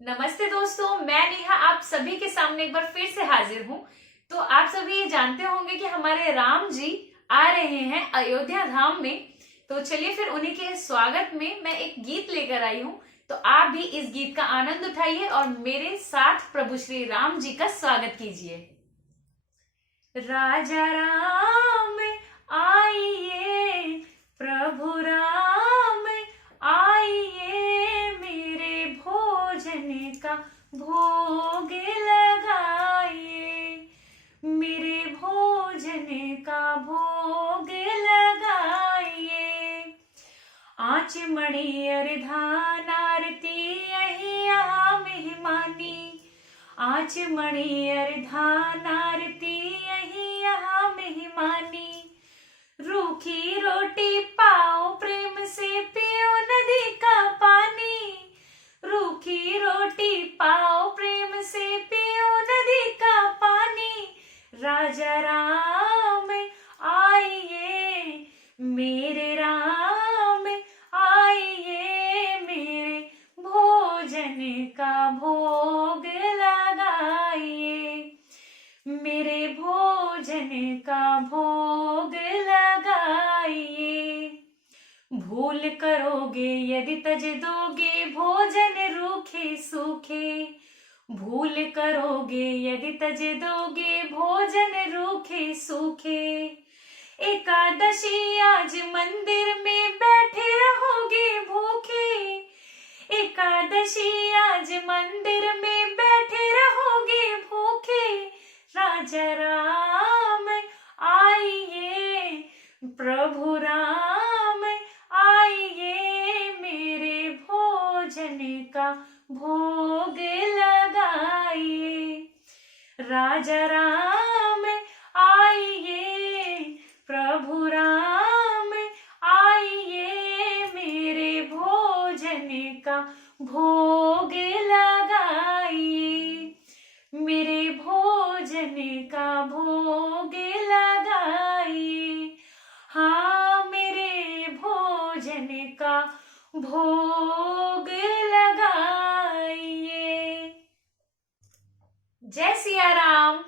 नमस्ते दोस्तों, मैं नेहा आप सभी के सामने एक बार फिर से हाजिर हूँ। तो आप सभी ये जानते होंगे कि हमारे राम जी आ रहे हैं अयोध्या धाम में। तो चलिए फिर उन्हीं के स्वागत में मैं एक गीत लेकर आई हूँ। तो आप भी इस गीत का आनंद उठाइए और मेरे साथ प्रभु श्री राम जी का स्वागत कीजिए। राजा राम आइए, प्रभु राम आइए, मेरे भोजन का भोग लगाइए, मेरे भोजन का भोग लगाइए। आँच मणि अर्धान आरती अहिया मेहमानी, आँच मणि अर्धान आरती अहिया मेहमानी। रूखी रोटी पाओ प्रेम से पियो नदी का पानी, रूखी रोटी पाओ प्रेम से पियो नदी का पानी। राजा राम आइए, मेरे राम आइए, मेरे भोजन का भोग लगाइए, मेरे भोजन का भोग लगाइए। भूल करोगे यदि तज दोगे भोजन रूखे सूखे, भूल करोगे यदि तज दोगे भोजन रूखे सूखे। एकादशी आज मंदिर में बैठे रहोगे भूखे, एकादशी आज मंदिर में बैठे रहोगे भूखे। राजा राम आइए, प्रभु राम आइए, मेरे भोजन का भोग लगाइए। राजा राम आइए, प्रभु राम आइए, मेरे भोजन का भोग लगाइए, मेरे भोजन का भोग लगाइए। हाँ, मेरे भोजन का भोग लगाइए। जय सिया राम।